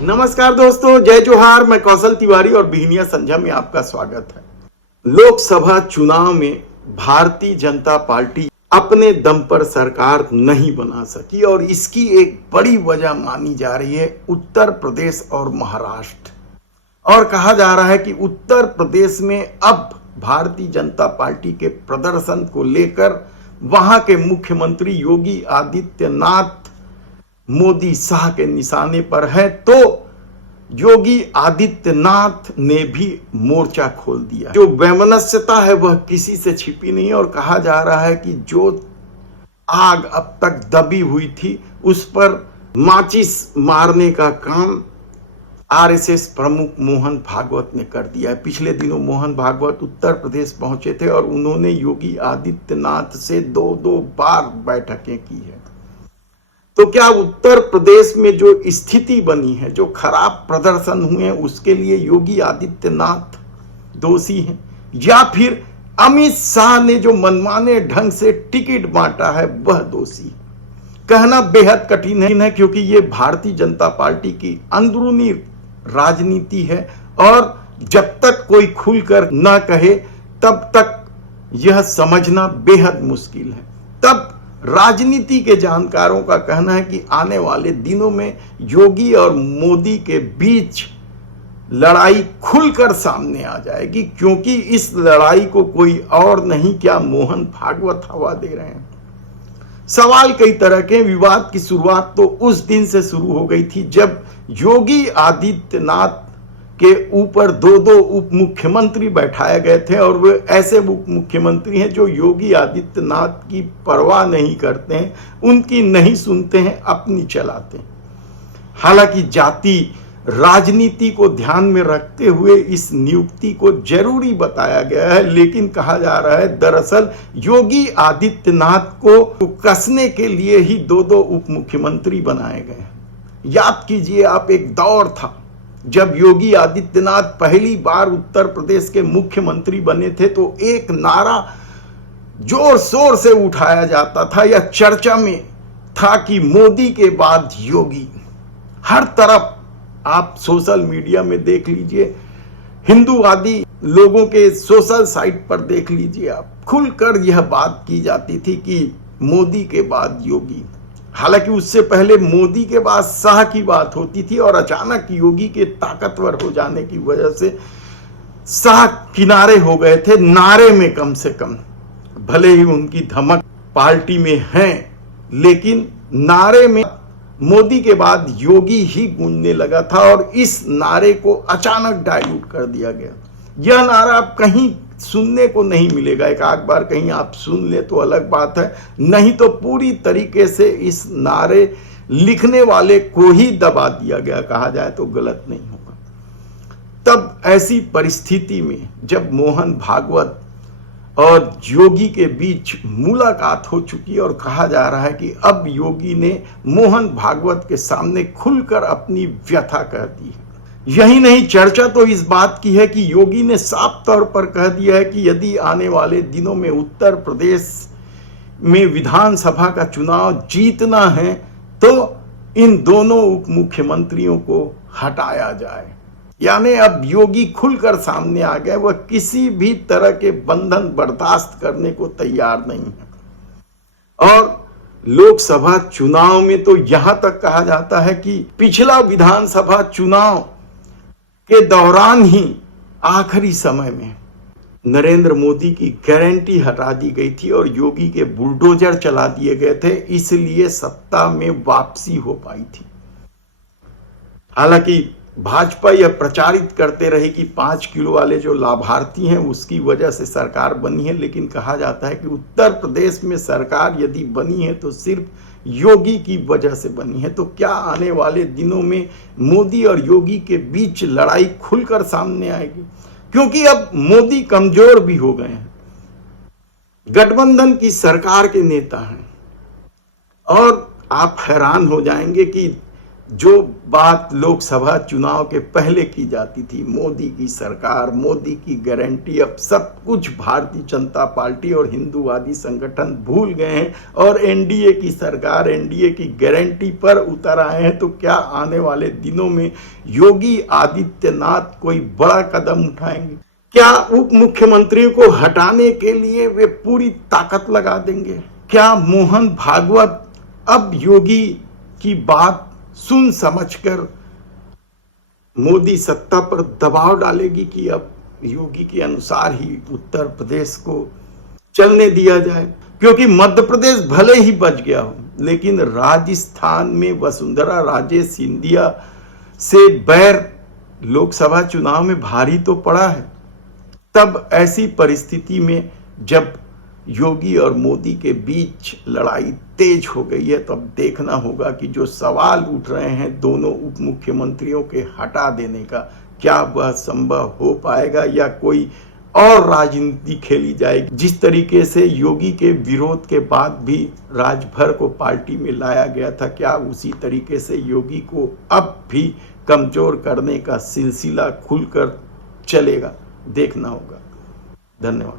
नमस्कार दोस्तों, जय जोहार। मैं कौशल तिवारी और बिहनिया संध्या में आपका स्वागत है। लोकसभा चुनाव में भारतीय जनता पार्टी अपने दम पर सरकार नहीं बना सकी और इसकी एक बड़ी वजह मानी जा रही है उत्तर प्रदेश और महाराष्ट्र। और कहा जा रहा है कि उत्तर प्रदेश में अब भारतीय जनता पार्टी के प्रदर्शन को लेकर वहां के मुख्यमंत्री योगी आदित्यनाथ मोदी शाह के निशाने पर है, तो योगी आदित्यनाथ ने भी मोर्चा खोल दिया। जो वैमनस्यता है वह किसी से छिपी नहीं और कहा जा रहा है कि जो आग अब तक दबी हुई थी उस पर माचिस मारने का काम आरएसएस प्रमुख मोहन भागवत ने कर दिया है। पिछले दिनों मोहन भागवत उत्तर प्रदेश पहुंचे थे और उन्होंने योगी आदित्यनाथ से दो बार बैठकें की है। तो क्या उत्तर प्रदेश में जो स्थिति बनी है, जो खराब प्रदर्शन हुए हैं, उसके लिए योगी आदित्यनाथ दोषी हैं या फिर अमित शाह ने जो मनमाने ढंग से टिकट बांटा है वह दोषी है? कहना बेहद कठिन है, क्योंकि ये भारतीय जनता पार्टी की अंदरूनी राजनीति है और जब तक कोई खुलकर ना कहे तब तक यह समझना बेहद मुश्किल है। तब राजनीति के जानकारों का कहना है कि आने वाले दिनों में योगी और मोदी के बीच लड़ाई खुलकर सामने आ जाएगी, क्योंकि इस लड़ाई को कोई और नहीं, क्या मोहन भागवत हवा दे रहे हैं। सवाल कई तरह के। विवाद की शुरुआत तो उस दिन से शुरू हो गई थी जब योगी आदित्यनाथ के ऊपर दो उप मुख्यमंत्री बैठाए गए थे और वे ऐसे उप मुख्यमंत्री हैं जो योगी आदित्यनाथ की परवाह नहीं करते हैं, उनकी नहीं सुनते हैं, अपनी चलाते हैं। हालांकि जाति राजनीति को ध्यान में रखते हुए इस नियुक्ति को जरूरी बताया गया है, लेकिन कहा जा रहा है दरअसल योगी आदित्यनाथ को कसने के लिए ही दो उप मुख्यमंत्री बनाए गए। याद कीजिए आप, एक दौर था जब योगी आदित्यनाथ पहली बार उत्तर प्रदेश के मुख्यमंत्री बने थे तो एक नारा जोर शोर से उठाया जाता था या चर्चा में था कि मोदी के बाद योगी। हर तरफ आप सोशल मीडिया में देख लीजिए, हिंदूवादी लोगों के सोशल साइट पर देख लीजिए आप, खुलकर यह बात की जाती थी कि मोदी के बाद योगी। हालांकि उससे पहले मोदी के बाद शाह की बात होती थी और अचानक योगी के ताकतवर हो जाने की वजह से शाह किनारे हो गए थे नारे में। कम से कम भले ही उनकी धमक पार्टी में है, लेकिन नारे में मोदी के बाद योगी ही गूंजने लगा था और इस नारे को अचानक डाइल्यूट कर दिया गया। यह नारा अब कहीं सुनने को नहीं मिलेगा। एक आध बार कहीं आप सुन ले तो अलग बात है, नहीं तो पूरी तरीके से इस नारे लिखने वाले को ही दबा दिया गया, कहा जाए तो गलत नहीं होगा। तब ऐसी परिस्थिति में जब मोहन भागवत और योगी के बीच मुलाकात हो चुकी और कहा जा रहा है कि अब योगी ने मोहन भागवत के सामने खुलकर अपनी व्यथा कह दी है। यही नहीं, चर्चा तो इस बात की है कि योगी ने साफ तौर पर कह दिया है कि यदि आने वाले दिनों में उत्तर प्रदेश में विधानसभा का चुनाव जीतना है तो इन दोनों उप मुख्यमंत्रियों को हटाया जाए। यानी अब योगी खुलकर सामने आ गए, वह किसी भी तरह के बंधन बर्दाश्त करने को तैयार नहीं है। और लोकसभा चुनाव में तो यहां तक कहा जाता है कि पिछला विधानसभा चुनाव के दौरान ही आखिरी समय में नरेंद्र मोदी की गारंटी हटा दी गई थी और योगी के बुलडोजर चला दिए गए थे, इसलिए सत्ता में वापसी हो पाई थी। हालांकि भाजपा यह प्रचारित करते रहे कि 5 किलो वाले जो लाभार्थी हैं उसकी वजह से सरकार बनी है, लेकिन कहा जाता है कि उत्तर प्रदेश में सरकार यदि बनी है तो सिर्फ योगी की वजह से बनी है। तो क्या आने वाले दिनों में मोदी और योगी के बीच लड़ाई खुलकर सामने आएगी? क्योंकि अब मोदी कमजोर भी हो गए हैं, गठबंधन की सरकार के नेता हैं और आप हैरान हो जाएंगे कि जो बात लोकसभा चुनाव के पहले की जाती थी, मोदी की सरकार, मोदी की गारंटी, अब सब कुछ भारतीय जनता पार्टी और हिंदूवादी संगठन भूल गए हैं और एनडीए की सरकार, एनडीए की गारंटी पर उतर आए हैं। तो क्या आने वाले दिनों में योगी आदित्यनाथ कोई बड़ा कदम उठाएंगे? क्या उप मुख्यमंत्रियों को हटाने के लिए वे पूरी ताकत लगा देंगे? क्या मोहन भागवत अब योगी की बात सुन समझकर मोदी सत्ता पर दबाव डालेगी कि अब योगी के अनुसार ही उत्तर प्रदेश को चलने दिया जाए? क्योंकि मध्य प्रदेश भले ही बच गया हो, लेकिन राजस्थान में वसुंधरा राजे सिंधिया से बैर लोकसभा चुनाव में भारी तो पड़ा है। तब ऐसी परिस्थिति में जब योगी और मोदी के बीच लड़ाई तेज हो गई है, तो अब देखना होगा कि जो सवाल उठ रहे हैं दोनों उप मुख्यमंत्रियों के हटा देने का, क्या वह संभव हो पाएगा या कोई और राजनीति खेली जाएगी? जिस तरीके से योगी के विरोध के बाद भी राजभर को पार्टी में लाया गया था, क्या उसी तरीके से योगी को अब भी कमजोर करने का सिलसिला खुलकर चलेगा? देखना होगा। धन्यवाद।